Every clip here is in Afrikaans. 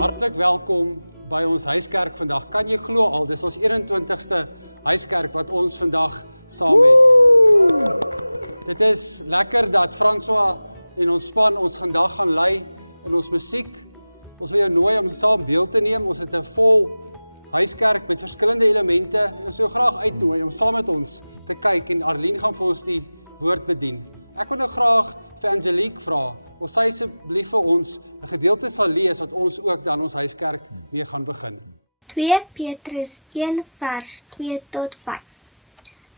Hartlik welkom by ons huiskerk vandag. Kan jy glo al, dis ons 21ste huiskerk wat ons vandag saam het. Dit is lekker dat François en ons span ons vandag gaan lei in ons musiek. Ons wil jou nooi om saam deel te neem. Ons het 'n vol huiskerk met verskillende elemente en ons wil jou graag uitnooi om saam met ons te kyk en Arlene gaan vir ons die woord bedien. Ek wil nou graag vir Angelique vra of sy asseblief vir ons 'n gedeelte sal lees wat ons ook dan ons huiskerk mee gaan begin. 2 Petrus 1 vers 2 tot 5.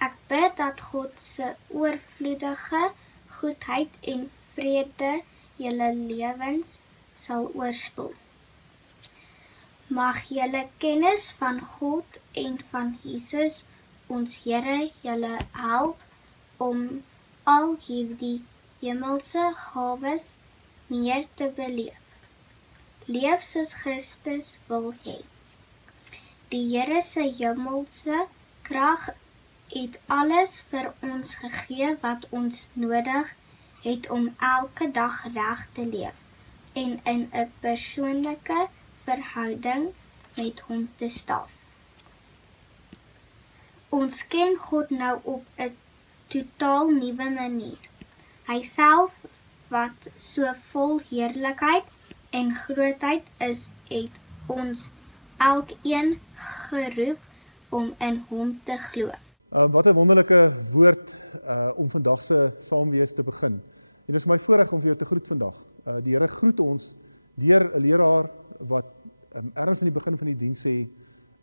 Ek bid dat God se oorvloedige goedheid en vrede julle lewens sal oorspoel. Mag julle kennis van God en van Jesus ons Here julle help om al hierdie hemelse gawes meer te beleef. Leef soos Christus wil hê. Die Here se hemelse krag het alles vir ons gegee wat ons nodig het om elke dag reg te leef en in 'n persoonlike verhouding met hom te staan. Ons ken God nou op 'n totaal nuwe manier. Hy self wat so vol heerlikheid en grootheid is, het ons elkeen geroep om in hom te glo. Wat 'n wonderlike woord om vandag se saamwees te begin. En dit is my voorreg om vir jou te groet vandag. Die Here groet ons deur 'n leraar wat ergens in die begin van die diens sê,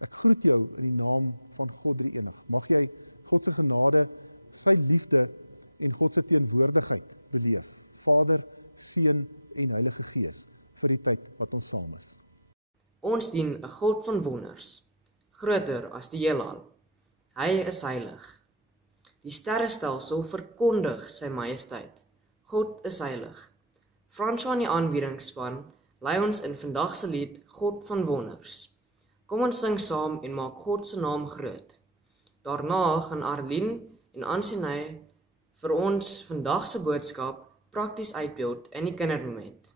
ek groet jou in die naam van God Drie-enig. Mag jy God se genade, sy liefde en God se teenwoordigheid beleef. Vader, Seun en Heilige Gees vir die tyd wat ons saam is. Ons dien 'n God van wonders, groter as die heelal. Hy is heilig. Die sterrestelsel verkondig sy majesteit. God is heilig. François en die aanbiedingsspan lei ons in vandag se lied God van wonders. Kom ons sing saam en maak God se naam groot. Daarna gaan Arlene en Ansinay vir ons vandag se boodskap prakties uitbeeld in die kindermoment.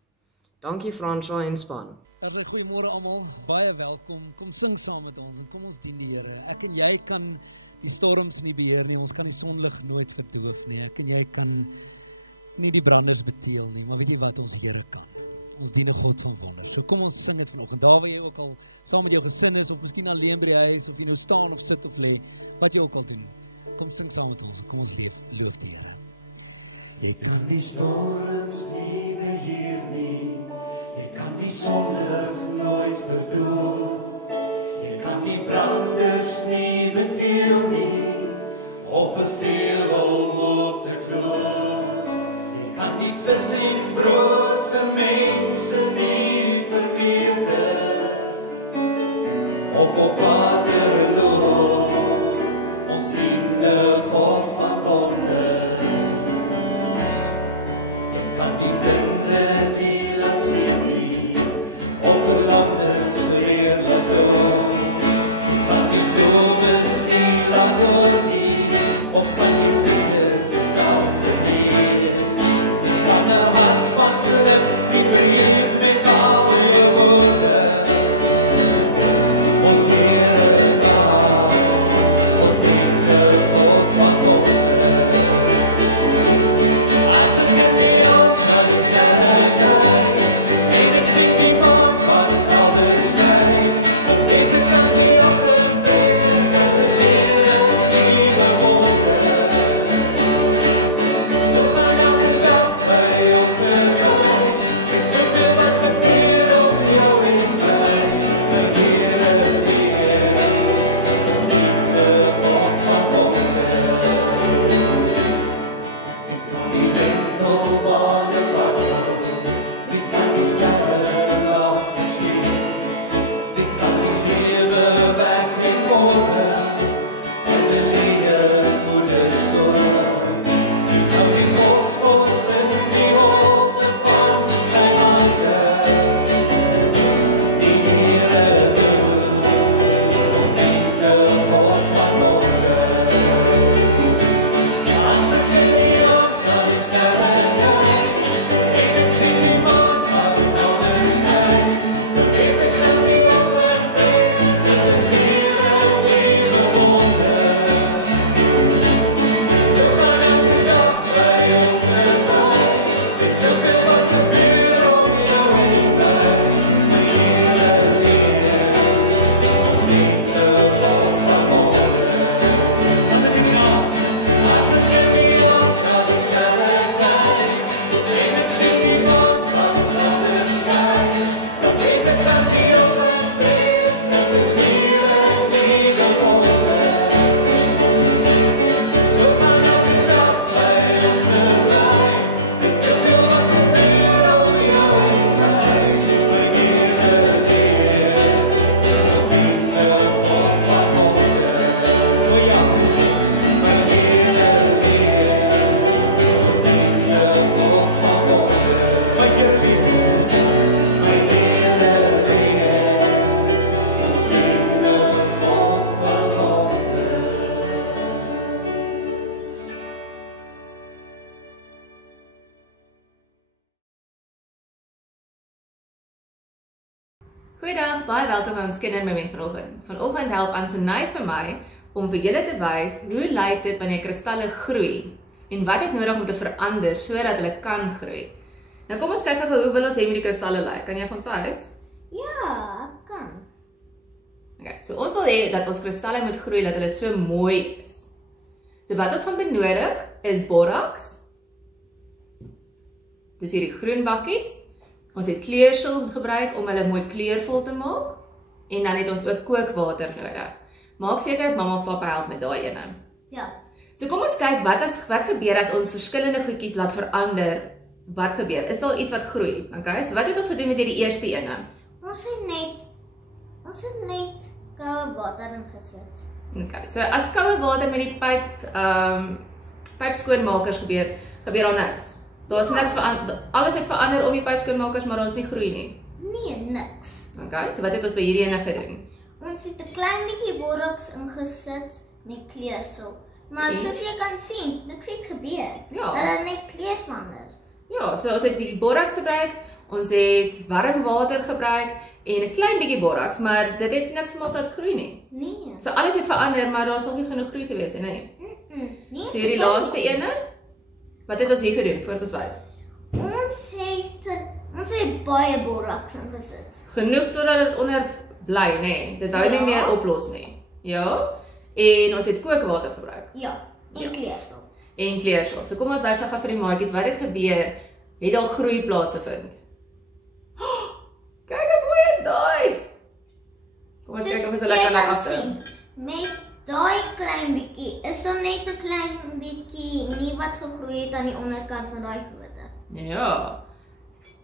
Dankie François en span. Daar sê goeiemôre almal, baie welkom. Kom sing saam met ons en kom ons dien die Here. Ek en jy kan die storms nie beheer nie, ons kan die sonlig nooit verdoof nie. Ek en jy kan nie die branders beteel nie, maar weet jy wat ons Here kan? Ons dien 'n God van wonders. So kom ons sing dit vanoggend. Daar waar jy ook al saam met jou gesin is of miskien alleen by die huis of jy nou staan of sit of lê, wat jy ook al doen. Kom sing saam met ons. Kom ons loof die Here. Jy kan die storms nie beheer nie. Jy kan die sonlig nooit verdoof. Jy kan die branders nie beteel nie of beveel om op te kloof. Jy kan die vis en brood vir mense nie vermeerder of op water loop. Ons dien 'n God van wonder. Jy kan die blinde nie laat sien nie of verlamdes weer laat loop. Jy kan die dowes nie laat hoor nie of kan jy siekes dalk genees. Jy kan 'n hart van klip die breek met al jou woorde. Ons Here daar, ons dien 'n God van wonder. As ek in die aand na die sterre kyk en ek sien die maan wat helder skyn, dan weet ek as die oggend breek is dit weer 'n nuwe wonder. So gaan elke dag by ons verby, met soveel wat gebeur om jou en my. My Here leer, ons dien 'n God van wonder. Wie kan die wentelbane vashou? Wie kan die sterre laat verskyn? Wie kan die lewe wek en vorder in 'n leë moederskoot? Wie hou die kosmos in die holte van sy hande? Die Here doen, ons dien 'n God van wonder. As ek in die aand na die sterre kyk en ek sien die maan wat helder skyn, dan weet Goeiedag, baie welkom by ons kindermoment vanoggend. Vanoggend help Ansenay vir my om vir julle te wys hoe lyk dit wanneer kristalle groei en wat het nodig om te verander sodat hulle kan groei. Nou kom ons kyk gou hoe wil ons hê met die kristalle lyk. Kan jy vir ons wys? Ja, ek kan. Okay, so ons wil hê dat ons kristalle moet groei dat hulle so mooi is. So wat ons gaan benodig is boraks. Dis hierdie groen bakkies. Ons het kleursel gebruik om hulle mooi kleurvol te maak en dan het ons ook kookwater nodig. Maak seker dat mamma of pappa help met daai ene. Ja. So kom ons kyk wat gebeur as ons verskillende goedjies laat verander. Wat gebeur? Is daar iets wat groei? Okay? So wat het ons gedoen met hierdie eerste ene? Ons het net koue water ingesit. Okay. So as koue water met die pypskoonmakers gebeur daar niks. Daar's niks verander. Alles het verander om die pypskoonmakers, maar ons nie groei nie. Nee, niks. Okay, so wat het ons by hierdie ene gedoen? Ons het 'n klein bietjie boraks ingesit met kleursel. Maar soos jy kan sien, niks het gebeur. Ja. Hulle het net kleur verander. Ja, so ons het die boraks gebruik, ons het warm water gebruik en 'n klein bietjie boraks, maar dit het niks gemaak dat groei nie. Nee. So alles het verander, maar daar's nog nie genoeg groei gewees nie. Nee. So hierdie laaste ene, wat het ons hier gedoen voordat ons wys? Ons het baie boraks ingesit. Genoeg totdat dit onder bly, nê. Dit wou nie meer oplos nie. Ja. En ons het kookwater gebruik. Ja, en kleursel. En kleursel. So kom ons wys gou vir die maatjies wat het gebeur. Het al groei plaasgevind. Kyk hoe mooi is daai. Kom ons kyk of ons hulle kan laat afsien. Met daai klein bietjie, is daar net 'n klein bietjie nie wat gegroei het aan die onderkant van daai grootte. Ja.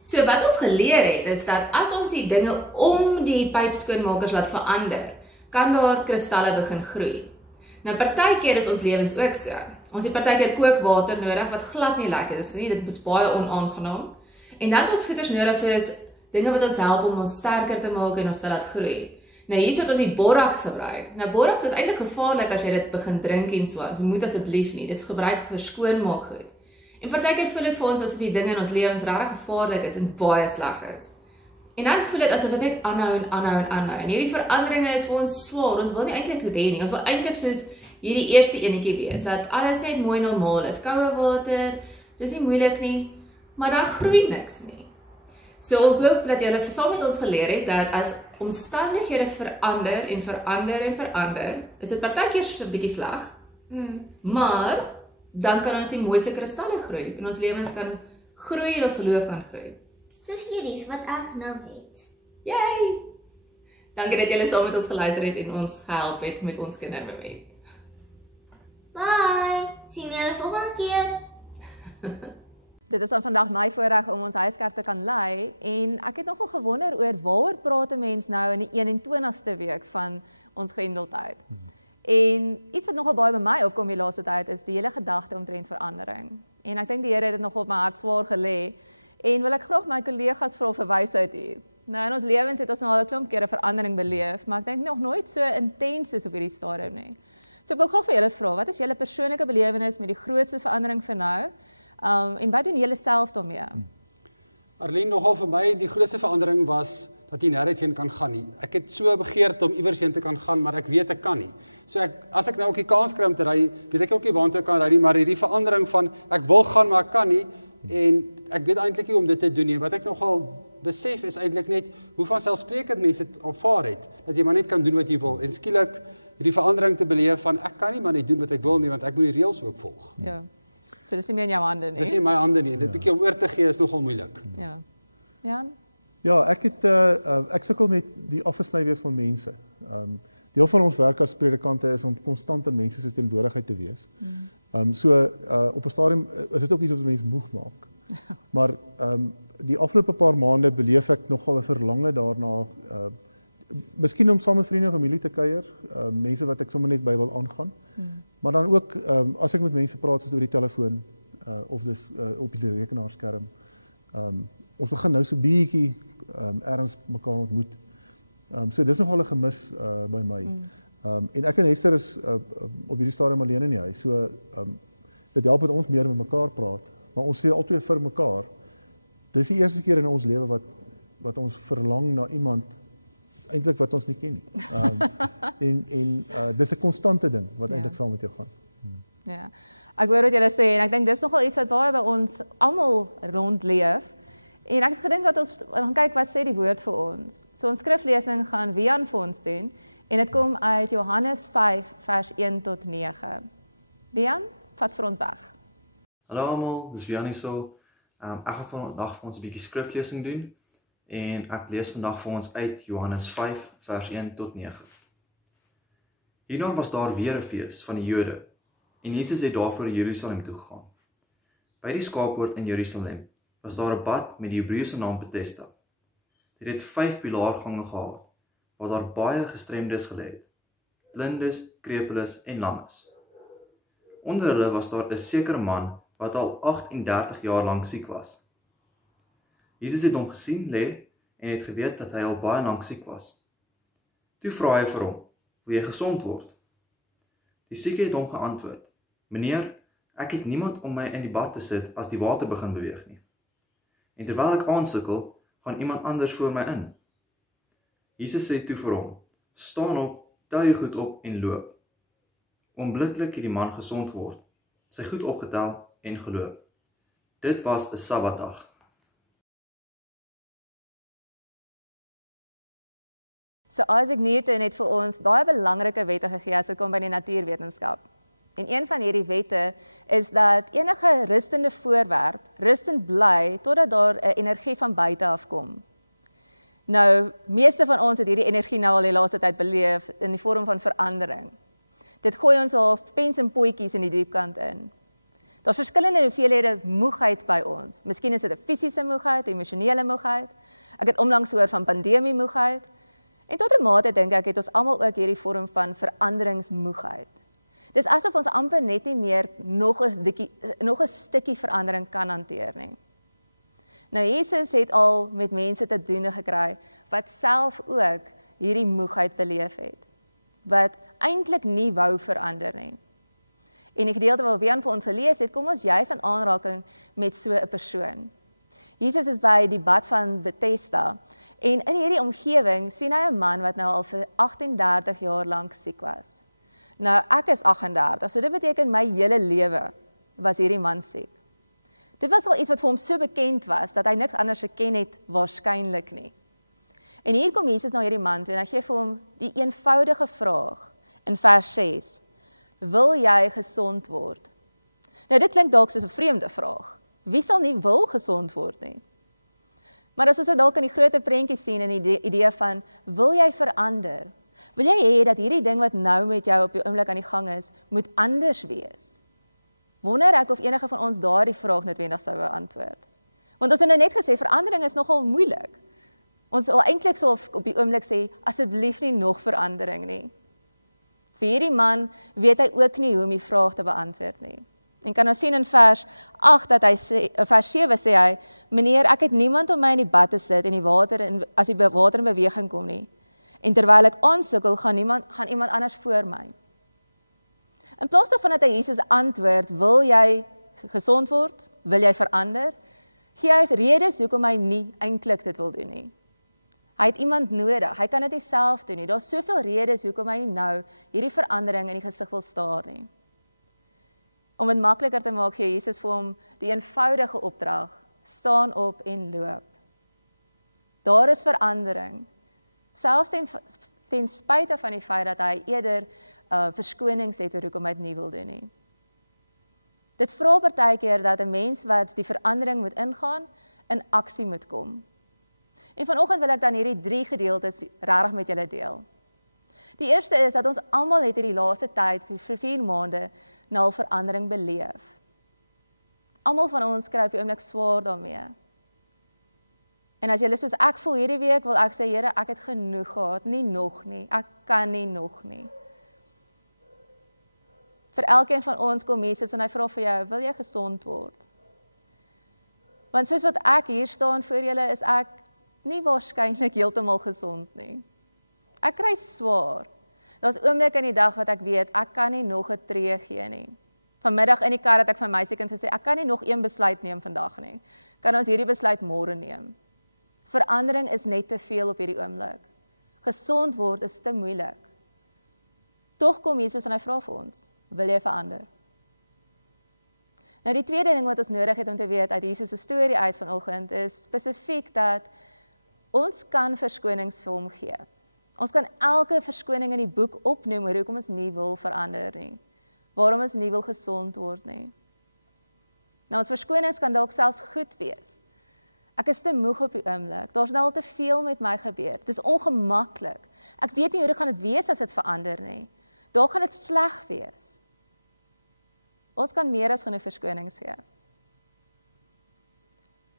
So wat ons geleer het is dat as ons die dinge om die pypskoonmakers laat verander, kan daar kristalle begin groei. Nou partykeer is ons lewens ook so. Ons het partykeer kookwater nodig wat glad nie lekker is nie, dit is baie onaangenaam. En dan het ons goeders nodig soos dinge wat ons help om ons sterker te maak en ons te laat groei. Nou hier het ons die boraks gebruik. Nou boraks is eintlik gevaarlik as jy dit begin drink en so. So moet asseblief nie. Dit is gebruik vir skoonmaakgoed. En partykeer voel dit vir ons asof die dinge in ons lewens regtig gevaarlik is en baie sleg is. En dan voel dit asof dit net aanhou. En hierdie veranderinge is vir ons swaar. Ons wil nie eintlik dit hê nie. Ons wil eintlik soos hierdie eerste enetjie wees, dat alles net mooi normaal is. Koue water, dis nie moeilik nie, maar dan groei niks nie. So ek hoop dat julle saam met ons geleer het dat as omstandighede verander, is dit partykeer 'n bietjie sleg. Maar dan kan ons die mooiste kristalle groei en ons lewens kan groei en ons geloof kan groei. Soos hierdie wat ek nou het. Yay! Dankie dat julle saam met ons geluister het en ons gehelp het met ons kindermoment. Bye. Sien julle volgende keer. Dit is dan vandag my voorreg om ons huiskerk te kan lei en ek het nogal gewonder oor waaroor praat 'n mens nou in die 21ste week van ons Grendeltyd. En iets wat nogal baie by my opkom die laaste tyd is die hele gedagte omtrent verandering. En ek dink die Here het dit nogal op my hart swaar gelê en wil ek graag my kollegas vra vir wysheid hier. Nou in ons lewens het ons nou al 'n klomp kere verandering beleef, maar ek dink nog nooit so intens soos op hierdie stadium nie. So ek wil graag vir julle vra, wat is julle persoonlike belewenis met die grootste verandering vir nou? En wat doen julle self daarmee? Arlene, nogal vir my die grootste verandering was dat jy nêrens heen kan gaan nie. Ek het so begeerd om iewers heen te kan gaan, maar ek weet ek kan nie. So as ek nou ook die kans kry om te ry, weet ek ook nie waartoe ek kan ry nie, maar hierdie verandering van ek wil gaan maar ek kan nie en ek weet eintlik nie om dit te doen nie. Wat ek nogal besef is eintlik net hoe vanselfsprekend mense dit aanvaar het, dat jy maar net kan doen wat jy wil en skielik hierdie verandering te beleef van ek kan nie maar net doen wat ek wil nie want ek moet die reëls ook volg. Ja. So dis nie meer in jou hande nie. Dis nie in my hande nie. Dit bietjie om oor te gee is nogal moeilik. Ja. Jan? Ja, ek sukkel met die afgesny wees van mense. Deel van ons werk as predikante is om konstant in mense se teenwoordigheid te wees. Op 'n stadium is dit ook iets wat mense moeg maak. Maar die afgelope paar maande beleef ek nogal 'n verlange daarna, miskien om saam met vriende en familie te kuier, mense wat ek sommer net by wil aangaan. Maar dan ook as ek met mense praat is oor die telefoon of dus op die rekenaarskerm. Ons begin nou so bietjie ergens mekaar ontmoet. So dis nogal 'n gemis by my. En ek en Esther is op hierdie stadium alleen in die huis. So dit help dat ons meer met mekaar praat, maar ons sê altyd vir mekaar. Dis die eerste keer in ons lewe wat ons verlang na iemand eintlik wat ons nie ken nie. En dis 'n konstante ding wat eintlik saam met jou gaan. Ja. Ek hoor wat julle sê en ek dink dis nogal iets wat baie by ons almal rondleef. En ek het gedink dat ons gaan kyk wat sê die woord vir ons. So ons skriflesing gaan Wian vir ons doen en dit kom uit Johannes 5 vers 1 tot 9. Wian, vat vir ons weg. Hallo almal, dis Wian hier so. Ek gaan vandag vir ons 'n bietjie skriflesing doen en ek lees vandag vir ons uit Johannes 5 vers 1 tot 9. Hierna was daar weer 'n fees van die Jode en Jesus het daarvoor Jerusalem toe gegaan. By die skaappoort in Jerusalem was daar 'n bad met die Hebreëse naam Bethesda. Dit het 5 pilaargange gehad, waar daar baie gestremdes gelê het, blindes, krepeles en lammes. Onder hulle was daar 'n sekere man wat al 38 jaar lank siek was. Jesus het hom gesien lê en het geweet dat hy al baie lank siek was. Toe vra hy vir hom, "Wil jy gesond word?" Die sieke het hom geantwoord, "Meneer, ek het niemand om my in die bad te sit as die water begin beweeg nie. En terwyl ek aansukkel, gaan iemand anders voor my in." Jesus sê toe vir hom, "Staan op, tel jou goed op en loop." Onmiddellik het die man gesond geword, sy goed opgetel en geloop. Dit was 'n Sabbatdag. So Isaac Newton het vir ons baie belangrike wette gegee as dit kom by die natuurwetenskap. En een van hierdie wette is dat enige rustende voorwerp rustend bly totdat daar 'n energie van buite af kom. Nou, meeste van ons het hierdie energie nou al die laaste tyd beleef in die vorm van verandering. Dit gooi ons al pens en potjies in die diepkant in. Daar's verskillende hoeveelhede moegheid by ons. Miskien is dit 'n fisiese moegheid, emosionele moegheid. Ek het onlangs gehoor van pandemie moegheid. En tot 'n mate dink ek het ons almal ook hierdie vorm van veranderingsmoegheid. Dis asof ons amper net nie meer nog 'n stukkie verandering kan hanteer nie. Nou Jesus het al met mense te doen gekry wat self ook hierdie moegheid beleef het, wat eintlik nie wou verander nie. En die gedeelte wat Wian vir ons gelees het, kom ons juis aan aanraking met so 'n persoon. Jesus is by die bad van Bethesda en in hierdie omgewing sien hy 'n man wat nou al vir 38 jaar lank siek was. Nou ek is 38, so dit beteken my hele lewe was hierdie man siek. Dit was al iets wat vir hom so bekend was dat hy niks anders geken het waarskynlik nie. En hier kom Jesus na hierdie man toe en hy gee vir hom die eenvoudige vraag in vers 6: "Wil jy gesond word?" Nou dit klink dalk soos 'n vreemde vraag. Wie sal nie wil gesond word nie? Maar as ons dit dalk in die groter prentjie sien in die idee van, wil jy verander? Wil jy hê dat hierdie ding wat nou met jou op die oomblik aan die gang is, moet anders wees? Wonder ek of enige van ons daardie vraag noodwendig sou beantwoord. Want ons het nou net gesê, verandering is nogal moeilik. Ons wil eintlik so op die oomblik sê, asseblief nie nog verandering nie. Vir hierdie man weet hy ook nie hoe om die vraag te beantwoord nie. En kan ons sien in vers 8 dat hy sê, vers 7 sê hy, "Meneer, ek het niemand om my in die bad te sit en as die water in beweging kom nie. En terwyl ek aansukkel, gaan iemand anders voor my." In plaas daarvan dat hy Jesus antwoord, "Wil jy gesond word? Wil jy verander?" Gee hy redes hoekom hy nie eintlik dit wil doen nie. Hy het iemand nodig. Hy kan dit nie self doen nie. Daar's soveel redes hoekom hy nie nou hierdie verandering in die gesig wil staar nie. Om dit makliker te maak, gee Jesus vir hom die eenvoudige opdrag: staan op en loop. Daar is verandering, selfs ten spyte van die feit dat hy eerder verskonings het oor hoekom hy dit nie wil doen nie. Dit vra partykeer dat 'n mens wat die verandering moet ingaan, in aksie moet kom. En vanoggend wil ek dan hierdie 3 gedeeltes regtig met julle deel. Die eerste is dat ons almal het hierdie laaste tyd, vir 4 maande, nou verandering beleef. Almal van ons kry op die oomblik swaar daarmee. En as julle soos ek voel hierdie week, wil ek sê, Here, ek het genoeg gehad, nie nog nie, ek kan nie nog nie. Vir elkeen van ons kom Jesus en hy vra vir jou, wil jy gesond word? Want soos wat ek hier staan voor julle, is ek nie waarskynlik heeltemal gesond nie. Ek kry swaar. Daar's oomblik in die dag wat ek weet, ek kan nie nog 'n tree gee nie. Vanmiddag in die kar het ek vir my meisiekind gesê, ek kan nie nog een besluit neem vandag nie. Kan ons hierdie besluit môre neem? Verandering is net te veel op hierdie oomblik. Gesond word is te moeilik. Tog kom Jesus en hy vra vir ons, wil jy verander? Nou die tweede ding wat ons nodig het om te weet uit Jesus se storie uit vanoggend is spesifiek dat ons kan verskonings vir hom gee. Ons kan elke verskoning in die boek opnoem oor hoekom ons nie wil verander nie. Waarom ons nie wil gesond word nie. Nou ons verskonings kan dalk selfs goed wees. Ek is te moeg op die oomblik. Daar's nou al te veel met my gebeur. Dit is ongemaklik. Ek weet nie hoe gaan dit wees as dit verander nie. Daar gaan dit sleg wees. Ons kan meer as genoeg verskonings gee.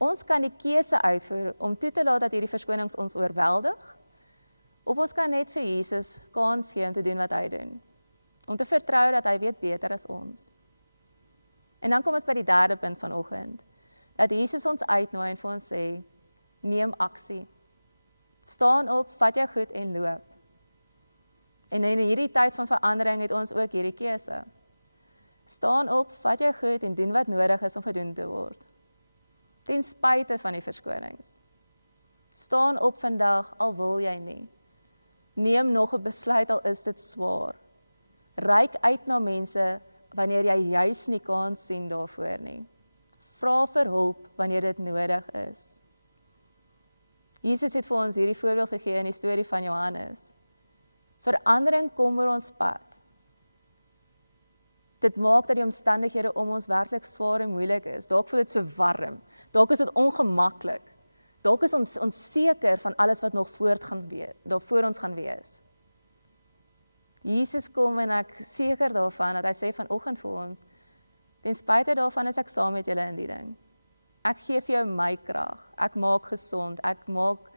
Ons kan die keuse uitvoer om toe te laat dat hierdie verskonings ons oorweldig, of ons kan net vir Jesus kans gee om te doen wat hy doen. Om te vertrou dat hy weet beter as ons. En dan kom ons by die derde punt vanoggend, dat Jesus ons uitnooi en vir ons sê, neem aksie. Staan op, vat jou goed en loop. En in hierdie tyd van verandering het ons ook hierdie keuse. Staan op, vat jou goed en doen wat nodig is om gedoen te word. Ten spyte van die verskonings. Staan op vandag, al wil jy nie. Neem nog 'n besluit, al is dit swaar. Reik uit na mense wanneer jy juis nie kans sien daarvoor nie. Vra vir hulp wanneer dit nodig is. Jesus het vir ons hierdie voorbeeld gegee in die storie van Johannes. Verandering kom oor ons pad. Dit maak dat die omstandighede om ons werklik swaar en moeilik is. Dalk voel dit so warm. Dalk is dit ongemaklik. Dalk is ons onseker van alles wat nog voor ons gaan wees. Jesus kom en ek seker daarvan dat hy sê vanoggend vir ons, ten spyte daarvan is ek saam met julle in die ding. Ek gee vir jou my krag. Ek maak gesond. Ek maak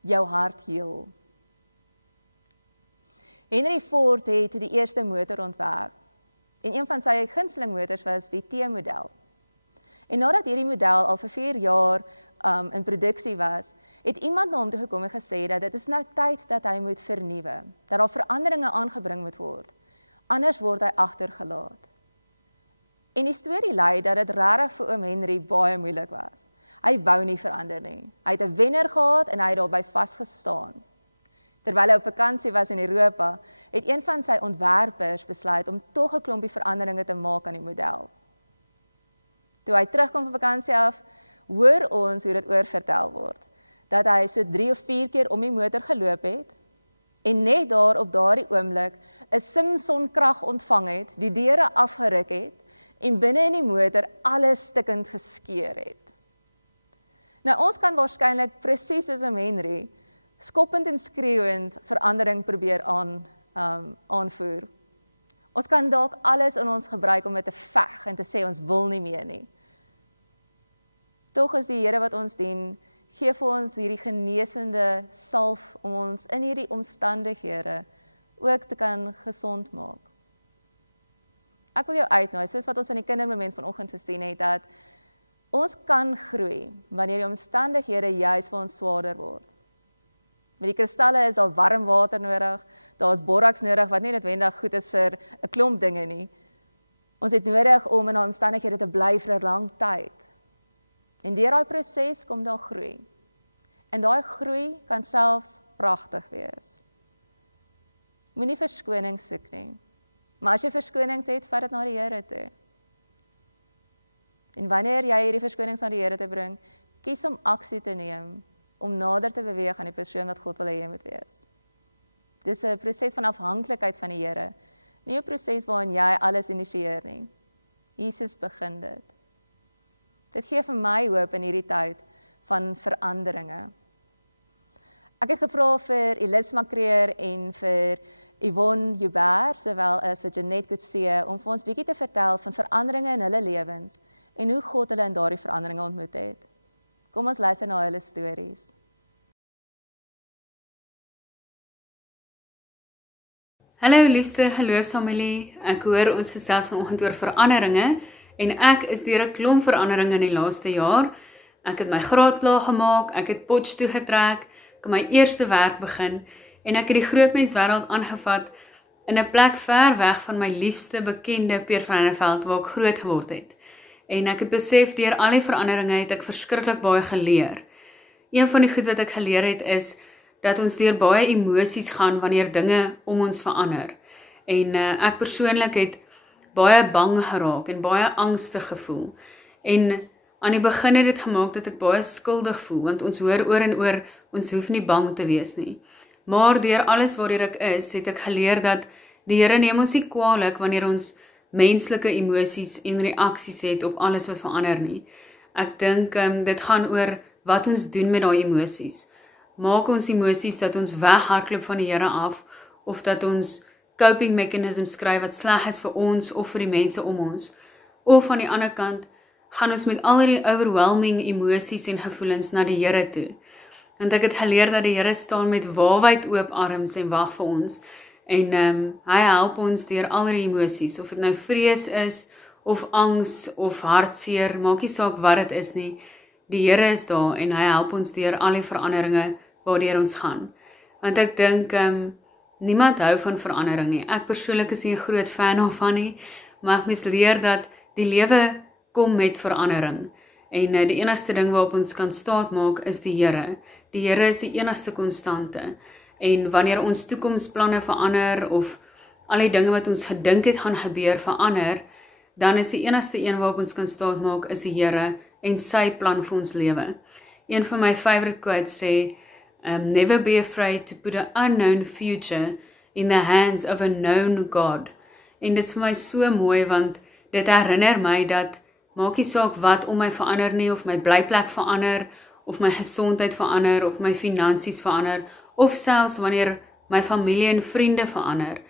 jou hart heel. Henry Ford het die eerste motor ontwerp. En een van sy gunsteling motors was die T-model. En nadat hierdie model al vir 4 jaar in produksie was, het iemand na hom toe gekom en gesê dat dit is nou tyd dat hy moet vernuwe, dat daar veranderinge aangebring moet word, anders word hy agtergelaat. En die storie lei dat dit regtig vir oom Henry baie moeilik was. Hy wou nie verander nie. Hy het 'n wenner gehad en hy het daarby vasgestaan. Terwyl hy op vakansie was in Europa, het een van sy ontwerpers besluit om tog 'n klompie veranderinge te maak aan die model. Toe hy terugkom van vakansie af, hoor ons hoe dit oorvertel word, dat hy so 3 of 4 keer om die motor geloop het, en net daar op daardie oomblik 'n Simpson krag ontvang het, die deure afgeruk het, en binne in die motor alles stikkend geskeur het. Nou ons kan waarskynlik presies soos om Henry, skoppend en skreeuwend verandering probeer aanvoer. Ons kan dalk alles in ons gebruik om dit te veg en te sê ons wil nie meer nie. Tog is die Here wat ons dien, gee vir ons hierdie genesende salf om ons in hierdie omstandighede ook te kan gesond maak. Ek wil jou uitnooi, soos wat ons in die kindermoment vanoggend gesien het, dat ons kan groei wanneer die omstandighede juis vir ons swaarder word. Met die kristalle is daar warm water nodig, daar is boraks nodig wat nie noodwendig goed is vir 'n klomp dinge nie. Ons het nodig om in daai omstandighede te bly vir 'n lang tyd. En deur daai proses kom daar groei. En daai groei kan selfs pragtig wees. Moenie verskoning soek nie. Maar as jy verskonings het, vat dit na die Here toe. En wanneer jy hierdie verskonings na die Here te bring, kies om aksie te neem, om nader te beweeg aan die persoon wat God wil hê jy moet wees. Dis 'n proses van afhanklikheid van die Here, nie 'n proses waarin jy alles initieer nie. Jesus begin dit. Dit gee vir my hoop in hierdie tyd van veranderinge. Ek het gevra vir Elis Macreer en vir Yvonne Joubert, sowel as vir Jeanette Coetzee, om vir ons bietjie te vertel van veranderinge in hulle lewens en hoe God hulle in daardie veranderinge ontmoet het. Kom ons luister na hulle stories. Hallo liefste geloofsfamilie, ek hoor ons gesels vanoggend oor veranderinge en ek is deur 'n klomp veranderinge in die laaste jaar. Ek het my graad klaar gemaak, ek het Potch toe getrek, ek het my eerste werk begin en ek het die grootmenswêreld aangevat in 'n plek ver weg van my liefste bekende Peer van Reineveld waar ek groot geword het. En ek het besef deur al die veranderinge het ek verskriklik baie geleer. Een van die goed wat ek geleer het is dat ons deur baie emosies gaan wanneer dinge om ons verander. En ek persoonlik het baie bang geraak en baie angstig gevoel. En aan die begin het dit gemaak dat ek baie skuldig voel, want ons hoor oor en oor, ons hoef nie bang te wees nie. Maar deur alles waardeur ek is, het ek geleer dat die Here neem ons nie kwaadlik wanneer ons menslike emosies en reaksies het op alles wat verander nie. Ek dink dit gaan oor wat ons doen met daai emosies. Maak ons emosies dat ons weghardloop van die Here af, of dat ons coping mechanisms skryf wat sleg is vir ons of vir die mense om ons. Of aan die ander kant, gaan ons met al die overwhelming emosies en gevoelens na die Here toe. Want ek het geleer dat die Here staan met waawyd oop arms en wag vir ons. En hy help ons deur al die emosies, of dit nou vrees is, of angs, of hartseer, maak nie saak wat dit is nie. Die Here is daar en hy help ons deur al die veranderinge waardeur ons gaan. Want ek dink, niemand hou van verandering nie. Ek persoonlik is nie 'n groot fan daarvan nie, maar ek moes leer dat die lewe kom met verandering. En die enigste ding waarop ons kan staatmaak is die Here. Die Here is die enigste konstante. En wanneer ons toekomsplanne verander, of al die dinge wat ons gedink het gaan gebeur verander, dan is die enigste een waarop ons kan staatmaak is die Here en sy plan vir ons lewe. Een van my favorite quotes sê, never be afraid to put an unknown future in the hands of a known God. En dit is vir my so mooi, want dit herinner my dat maak nie saak wat om my verander nie, of my blyplek verander, of my gesondheid verander, of my finansies verander, of selfs wanneer my familie en vriende verander,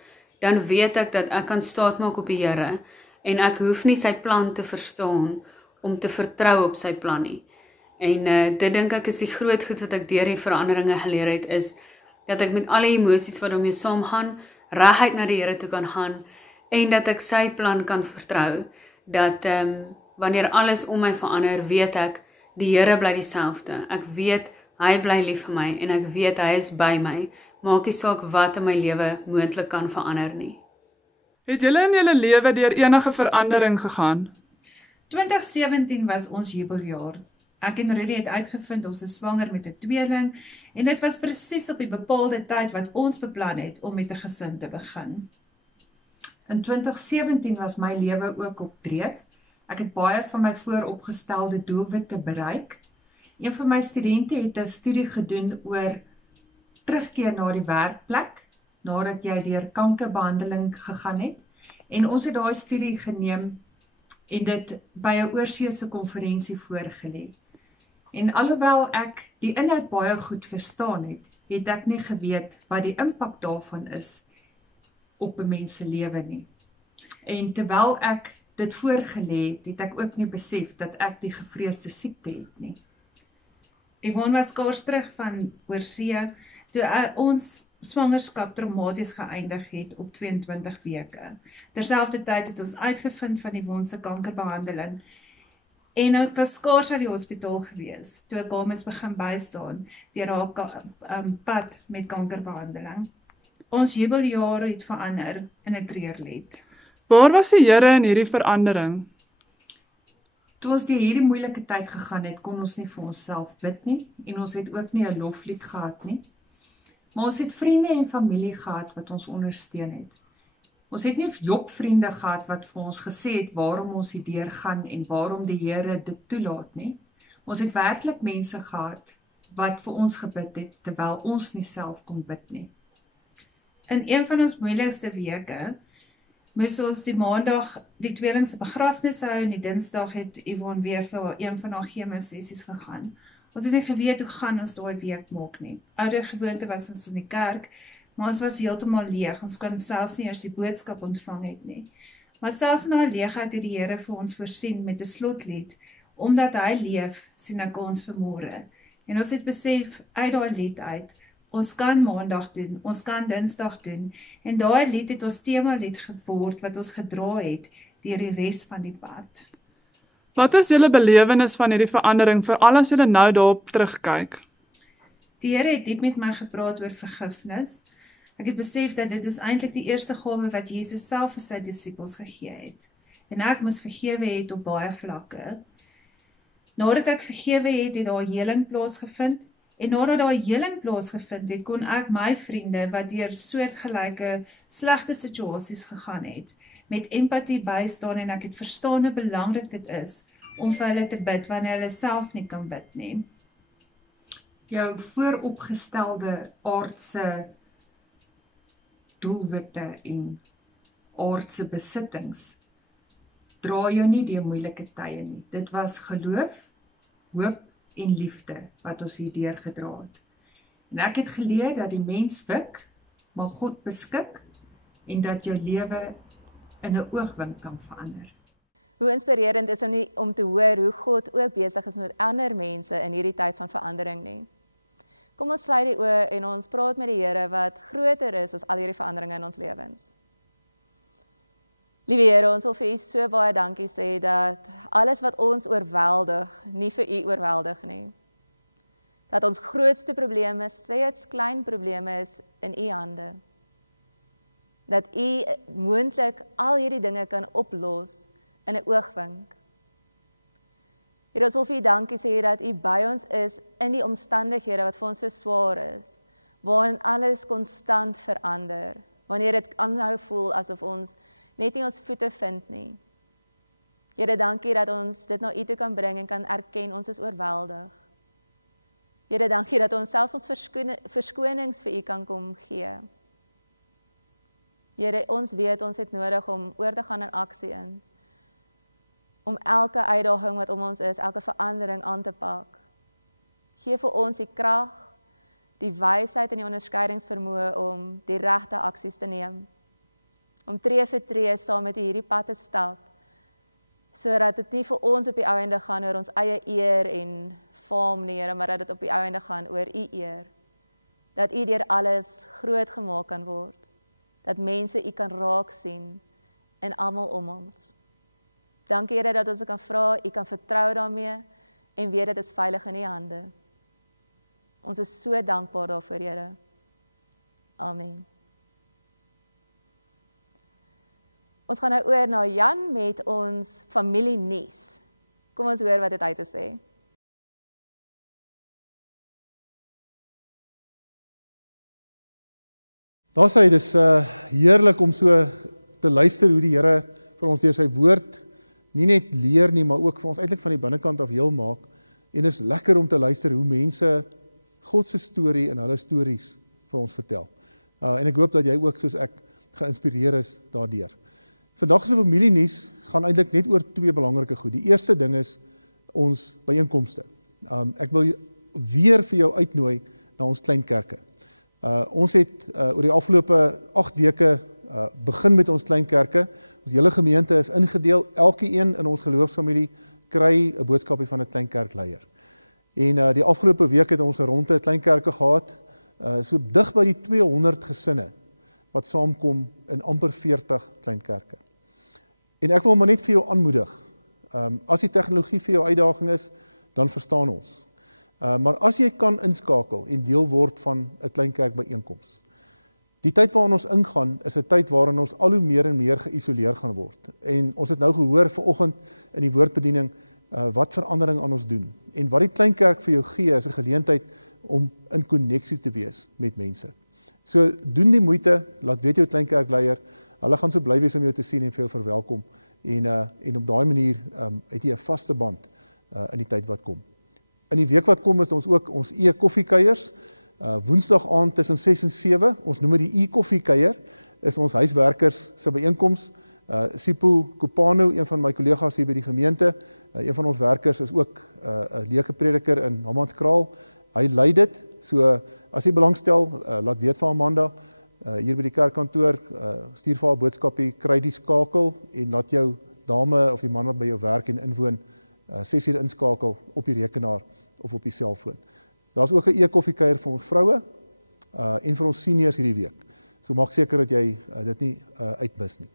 dan weet ek dat ek kan staatmaak op die Here, en ek hoef nie sy plan te verstaan, om te vertrou op sy plan nie. En dit dink ek is die groot goed wat ek deur die veranderinge geleer het, is dat ek met alle emosies wat daarmee saamgaan, reguit na die Here toe kan gaan, en dat ek sy plan kan vertrou, dat wanneer alles om my verander, weet ek, die Here bly dieselfde. Ek weet, hy bly lief vir my, en ek weet, hy is by my, maak nie saak wat in my lewe moontlik kan verander nie. Het julle in julle lewe deur enige verandering gegaan? 2017 was ons jubeljaar. Ek en Rudy het uitgevind ons is swanger met 'n tweeling, en dit was presies op die bepaalde tyd wat ons beplan het om met 'n gesin te begin. In 2017 was my lewe ook op dreef. Ek het baie van my vooropgestelde doelwitte bereik. Een van my studente het 'n studie gedoen oor terugkeer na die werkplek, nadat jy deur kankerbehandeling gegaan het. En ons het daai studie geneem en dit by 'n oorseese konferensie voorgelê. En alhoewel ek die inhoud baie goed verstaan het, het ek nie geweet wat die impak daarvan is op 'n mens se lewe nie. En terwyl ek dit voorgelê het, het ek ook nie besef dat ek die gevreesde siekte het nie. Yvonne was kort terug van oorsee, toe ons swangerskap traumaties geëindig het op 22 weke. Terselfdertyd het ons uitgevind van Yvonne se kankerbehandeling, en ek was skaars uit die hospitaal gewees, toe ek haar moes begin bystaan, deur haar pad met kankerbehandeling. Ons jubeljare het verander in 'n treurlied. Waar was die Here in hierdie verandering? Toe ons deur hierdie moeilike tyd gegaan het, kon ons nie vir onsself bid nie, en ons het ook nie 'n loflied gehad nie. Maar ons het vriende en familie gehad wat ons ondersteun het. Ons het nie jokvriende gehad wat vir ons gesê het waarom ons hierdeur gaan en waarom die Here dit toelaat nie. Ons het werklik mense gehad wat vir ons gebid het, terwyl ons nie self kon bid nie. In een van ons moeilikste weke, moes ons die maandag die tweeling se begrafnis hou, en die dinsdag het Yvonne weer vir een van haar chemosessies gegaan. Ons het nie geweet hoe gaan ons daai week maak nie. Ouer gewoonte was ons in die kerk, maar ons was heeltemal leeg. Ons kon selfs nie eers die boodskap ontvang het nie. Maar selfs in daai leegheid het die Here vir ons voorsien met 'n slotlied. Omdat hy leef, sien ek ons vanmôre. En ons het besef uit daai lied uit, ons kan maandag doen, ons kan dinsdag doen, en daai lied het ons temalied geword wat ons gedra het deur die res van die pad. Wat is julle belewenis van hierdie verandering, veral as julle nou daarop terugkyk? Die Here het diep met my gepraat oor vergifnis. Ek het besef dat dit is eintlik die eerste gawe wat Jesus self vir sy disippels gegee het. En ek moes vergewe het op baie vlakke. Nadat ek vergewe het, het daar heling plaasgevind, En nadat daar heling plaasgevind het, kon ek my vriende wat deur soortgelyke slegte situasies gegaan het, met empatie bystaan en ek het verstaan hoe belangrik dit is om vir hulle te bid wanneer hulle self nie kan bid nie. Jou vooropgestelde aardse doelwitte en aardse besittings dra jou nie deur moeilike tye nie. Dit was geloof, hoop en liefde wat ons hierdeur gedra het. En ek het geleer dat die mens wik, maar God beskik en dat jou lewe in 'n oogwink kan verander. Hoe inspirerend is om te hoor hoe God ook besig is met ander mense in hierdie tyd van verandering nie. Kom ons sluit die oë en ons praat met die Here wat groter is as al hierdie veranderinge in ons lewens. Liewe Here, ons wil vir U so baie dankie sê dat alles wat ons oorweldig, nie vir U oorweldig nie. Dat ons grootste probleme steeds klein probleme is in U hande. Dat U moontlik al hierdie dinge kan oplos in 'n oogwink. Here, ons wil vir U dankie sê dat U by ons is in die omstandighede wat vir ons so swaar is, waarin alles konstant verander, wanneer dit aanhou voel asof ons net nie ons voete vind nie. Here, dankie dat ons dit na U toe kan bring en kan erken ons is oorweldig. Here, dankie dat ons selfs ons verskonings vir U kan kom gee. Here, ons weet ons het nodig om oor te gaan in aksie in. Om elke uitdaging wat om ons is, elke verandering aan te pak. Gee vir ons die krag, die wysheid en die onderskeidingsvermoë om die regte aksies te neem. Om tree vir tree saam met U hierdie pad te stap, sodat dit nie vir ons op die ou einde gaan oor ons eie eer en faam nie, Here, maar dat dit op die ou einde gaan oor U eer. Dat U deur alles groot gemaak kan word. Dat mense U kan raak sien en almal om ons. Dankie Here dat ons kan vra, U kan vertrou daarmee en weet dit is veilig in U hande. Ons is so dankbaar daarvoor, Here. Amen. Ons gaan nou oor na Jan met ons familienuus. Kom ons hoor wat dit uit te sê. Daar sê, dis heerlik om so te luister hoe die Here vir ons deur sy woord nie net leer nie, maar ook vir ons eintlik van die binnekant af heel maak. En is lekker om te luister hoe mense God se storie en hulle stories vir ons vertel. En ek hoop dat jy ook soos ek geïnspireer is daardeur. Vandag se familienuus gaan eintlik net oor twee belangrike goed. Die eerste ding is ons byeenkomste. Ek wil weer vir jou uitnooi na ons klein kerke. Ons het oor die afgelope 8 weke begin met ons klein kerke. Ons hele gemeente is ingedeel. Elke een in ons geloofsfamilie kry 'n boodskapie van 'n klein kerkleier. En die afgelope week het ons 'n ronde klein kerke gehad, so dig by die 200 gesinne wat saamkom in amper 40 klein kerke. En ek wil maar net vir jou aanmoedig. As die tegnologie vir jou uitdaging is, dan verstaan ons. Maar as jy kan inskakel en deel word van 'n klein kerk byeenkoms. Die tyd waarin ons ingaan is 'n tyd waarin ons al hoe meer en meer geïsoleer gaan word. En ons het nou gehoor vanoggend in die woordbediening wat verandering aan ons doen. En wat die klein kerk vir jou gee is 'n geleentheid om in koneksie te wees met mense. So doen die moeite, laat weet jou klein kerkleier, hulle gaan so bly wees om jou te sien en vir jou verwelkom. En op daai manier het jy 'n vaste band in die tyd wat kom. In die week wat kom is ons ook ons e-koffiekuiers. Woensdag aand tussen 6 en 7, ons noem dit die e-koffiekuier, is ons huiswerkers se byeenkoms. Sipo Kopano, een van my kollegas hier by die gemeente, een van ons werkers is ook 'n leerprediker in Hammanskraal. Hy lei dit, so as jy belangstel, laat weet van Amanda, hier by die kerkkantoor, stuur vir haar boodskapie, kry die skakel en laat jou dame of die man wat by jou werk en inwoon 6 uur inskakel op die rekenaar of op die selfoon. Daar's ook 'n e-koffiekuier vir ons vroue en vir ons seniors hierdie week. So maak seker dat jy dit nie uitmis nie.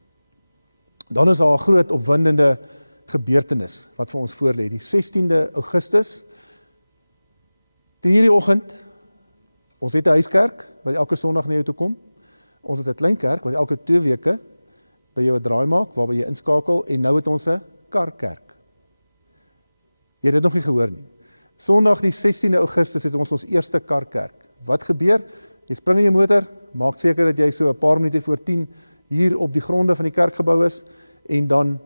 Dan is daar 'n groot opwindende gebeurtenis wat vir ons voorlê, die 16de Augustus. 10:00 die oggend. Ons het 'n huiskerk wat elke Sondag na jou toe kom. Ons het 'n klein kerk wat elke 2 weke by jou 'n draai maak waarby jy inskakel en nou het ons 'n karkerk. Jy het dit nog nie gehoor nie. Sondag die 16de Augustus het ons eerste karkerk. Wat gebeur? Jy spring in jou motor, maak seker dat jy so 'n paar minute voor 10 hier op die gronde van die kerkgebou is, en dan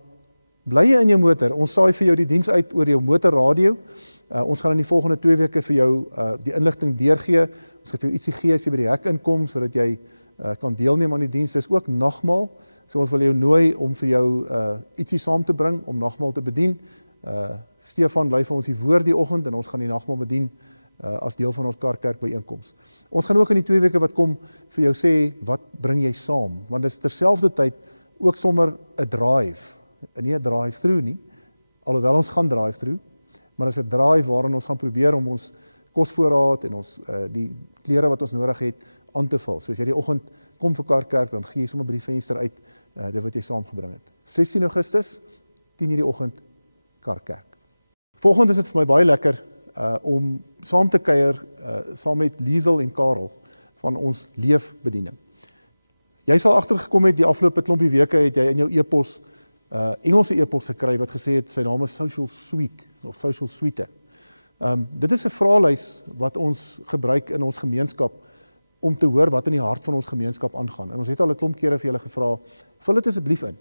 bly jy in jou motor. Ons saai vir jou die diens uit oor jou motorradio. Ons gaan in die volgende 2 weke vir jou die inligting deurgee. Ons gaan vir jou ietsie gee as jy by die hek inkom, sodat jy kan deelneem aan die diens. Dis ook nagmaal, so ons wil jou nooi om vir jou ietsie saam te bring, om nagmaal te bedien. Stefan bly vir ons die woord die oggend, en ons gaan die nagmaal bedien as deel van ons kerk byeenkoms. Ons gaan ook in die 2 weke wat kom vir jou sê, wat bring jy saam? Want dit is terselfdertyd ook sommer 'n drive, nie 'n drive-through nie, alhoewel ons gaan drive-through, maar is 'n drive waarin ons gaan probeer om ons kosvoorraad en ons die klere wat ons nodig het aan te vul. So as jy die oggend kom vir kerk, dan gee jy sommer by die venster uit dit wat jy saamgebring het. 16 Augustus, 10:00 die oggend, kerk. Volgende is dit vir my baie lekker om saam te kuier saam met Liesel en Karel van ons leefbediening. Jy sal agtergekom het die afgelope klompie weke het jy in jou e-pos Engelse e-pos gekry wat gesê het sy naam is Social Suite of Social Suite. Dit is 'n vraelys wat ons gebruik in ons gemeenskap om te hoor wat in die hart van ons gemeenskap aangaan. En ons het al 'n klomp kere vir julle gevra, vul dit asseblief in,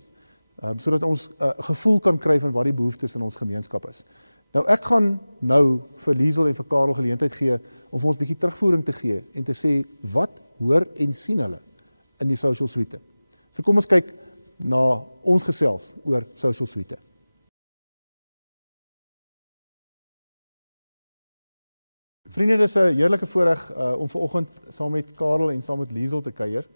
sodat ons 'n gevoel kan kry van wat die behoeftes in ons gemeenskap is. Nou ek gaan nou vir Liesel en vir Karel geleentheid gee om vir ons 'n bietjie terugvoering te gee en te sê wat hoor en sien hulle in die Social Suite. So kom ons kyk na ons gesels oor Social Suite. Vriende, dit is 'n heerlike voorreg om vanoggend saam met Karel en saam met Liesel te kuier.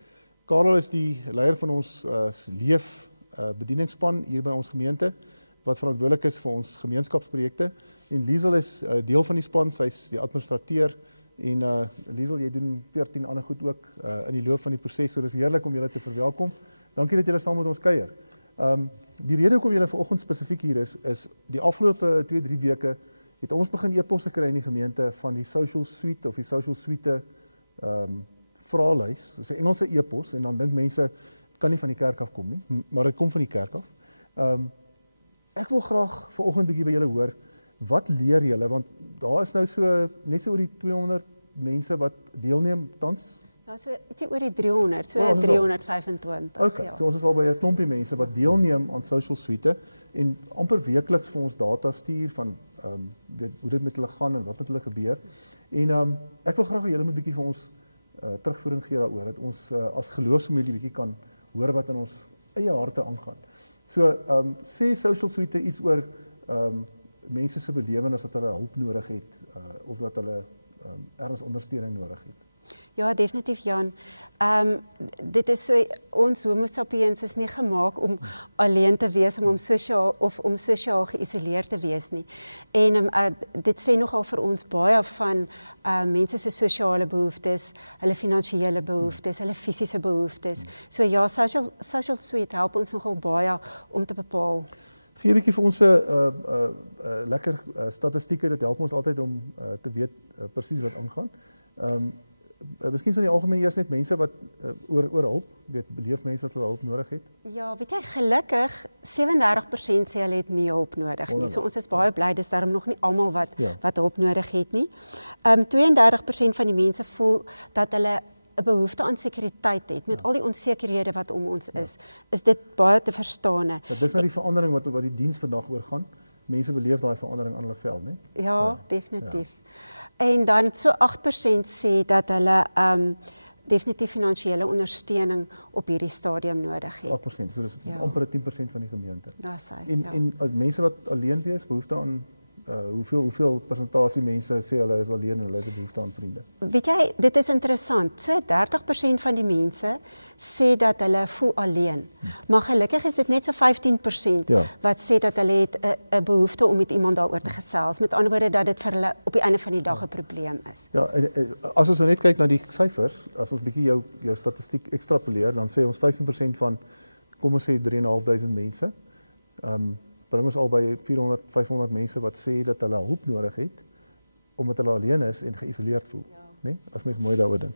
Karel is die leier van ons leef bedieningsspan hier by ons gemeente, wat verantwoordelik is vir ons gemeenskapsprojekte, en Liesel is deel van die span, sy's die administrateur, en Liesel, jy doen 14 ander goed ook in die loop van die proses, so dis heerlik om julle te verwelkom. Dankie dat julle saam met ons kuier. Die rede hoekom julle vanoggend spesifiek hier is die afgelope 2-3 weke het ons begin e-posse kry in die gemeente van die Social Suite of die Social Suite vraelys. Dis 'n Engelse e-pos, en dan dink mense dit kan nie van die kerk af kom nie, maar dit kom van die kerk af. Ek wil graag vanoggend bietjie by julle hoor, wat leer julle, want daar is nou so net so oor die 200 mense wat deelneem tans. Ja, so ietsie oor die 300, so 325. Okay, ja. So ons is al by 'n klompie mense wat deelneem aan Social Suite en amper weekliks vir ons data stuur van hoe dit met hulle gaan en wat met hulle gebeur. En ek wil graag hê julle moet 'n bietjie vir ons terugvoering gee daaroor, dat ons as geloofsfamilie bietjie kan hoor wat in ons eie harte aangaan. So sê Social Suite iets oor mense se belewenis dat hulle hulp nodig het of dat hulle ergens ondersteuning nodig het. Ja, definitief Jan. Dit is so, ons homo sapiens is nie gemaak om alleen te wees, om sosiaal geïsoleerd te wees nie. En dit sê nogal vir ons baie van mense se sosiale behoeftes, hulle finansiële behoeftes, hulle fisiese behoeftes. So ja, Social Suite help ons nogal baie om te bepaal. Gee 'n bietjie vir ons 'n lekker statistieke, dit help ons altyd om te weet presies wat aangaan. Miskien so in die algemeen eers net mense wat oor hulp, beleef mense wat hulle hulp nodig het? Ja, weet jy, gelukkig 37% sê hulle het nie hulp nodig nie. So ons is baie bly, dis daarom nog nie almal wat hulp nodig het nie. 32% van die mense voel dat hulle 'n behoefte aan sekuriteit het, met al die onsekerhede wat om ons is dit baie te verstaan. Dit is nou die verandering wat die diens vandag oor gaan. Mense beleef daai verandering aan hulle vel, né? Ja, definitief. En dan so 8% sê dat hulle definitief finansiële ondersteuning op hierdie stadium nodig het. 8%, so dis amper 10% van die gemeente. Dis hy. En mense wat alleen wees, behoefte aan hoeveel persentasie mense sê hulle is alleen en hulle het behoefte aan vriende? Weet jy, dit is interessant. So 30% van die mense sê dat hulle voel alleen. Maar gelukkig is dit net so 15% wat sê dat hulle het 'n behoefte om met iemand daaroor te gesels. Met ander woorde dat dit vir hulle op die einde van die dag 'n probleem is. Ja, as ons net kyk na die syfers, as ons bietjie jou statistiek ekstrapoleer, dan sê ons 15% van, kom ons sê 3.500 mense, bring ons al by 400, 500 mense wat sê dat hulle hulp nodig het, omdat hulle alleen is en geïsoleerd voel. Nee? As mens mooi daaroor dink.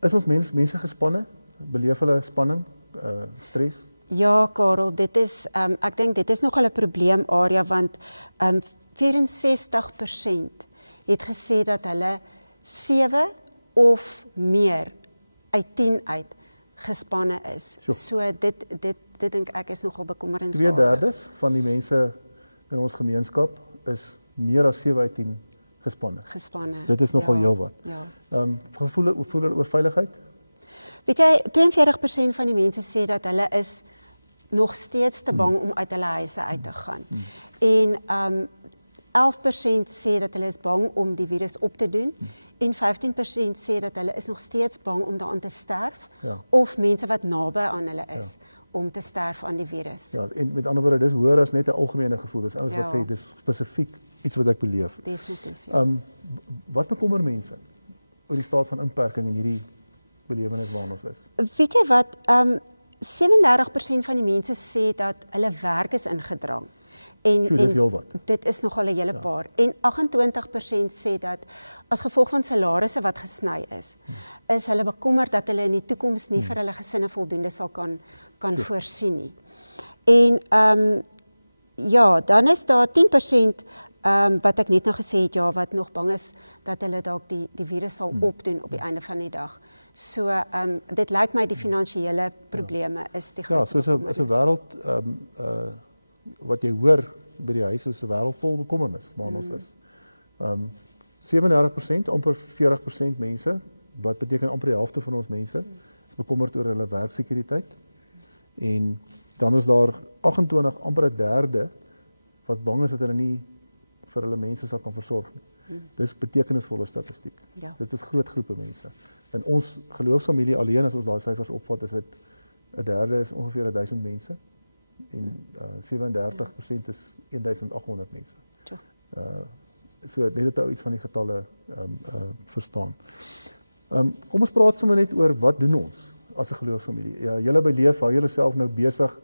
Is ons mense gespanne? Beleef hulle spanning, stres? Ja, Karel, dit is, ek dink dit is nogal 'n probleemarea, want 64% het gesê dat hulle 7 of meer uit 10 uit gespanne is. So dit dink ek is nogal bekommerenswaardig. 2/3 van die mense in ons gemeenskap is meer as 7 uit 10 gespanne. Dit is nogal heel wat. Gevoel oor veiligheid? Weet jy, 42% van die mense sê dat hulle is nog steeds te bang om uit hulle huise uit te gaan. En 11% sê dat hulle is bang om die virus op te doen. En 15% sê dat hulle is nog steeds bang om daaraan te sterf. Of mense wat naby aan hulle is om te sterf aan die virus. Ja, en met ander woorde, dis hoër as net 'n algemene gevoel. Dis anders wat sê, dis spesifiek iets wat ek beleef. Definitief. Wat bekommer mense oor die staat van inperking en hierdie belewenis waarna ons is? Weet jy wat, 37% van die mense sê dat hulle werk is ingedrang. Dis heel wat. Dit is nogal 'n hele paar. En 28% sê dat as gevolg van salarisse wat gesny is hulle bekommerd dat hulle in die toekoms nie vir hulle gesinne voldoende sal kan voorsien nie. En dan is daar 10% wat ek net nou gesê het, wat nog bang is dat hulle dalk die virus sal opdoen op die einde van die dag. So dit lyk my die finansiële probleme is die grootste bekommernis. So 'n wêreld wat jy hoor by die huis is 'n wêreld vol bekommernis waarna ons is. 37%, amper 40% mense, wat beteken amper die helfte van ons mense, is bekommerd oor hulle werksekuriteit. En dan is daar 28, amper 1/3 wat bang is dat hulle nie vir hulle mense sal kan versorg nie. Dis betekenisvolle statistiek. Dit is groot groepe mense. In ons geloofsfamilie alleen, as ons daai syfers opvat, is dit 1/3 is ongeveer 1000 mense. En 37% is 1800 mense. So net dat ou iets van die getalle verstaan. Kom ons praat sommer net oor wat doen ons as 'n geloofsfamilie. Julle by Leef hou julle self nou besig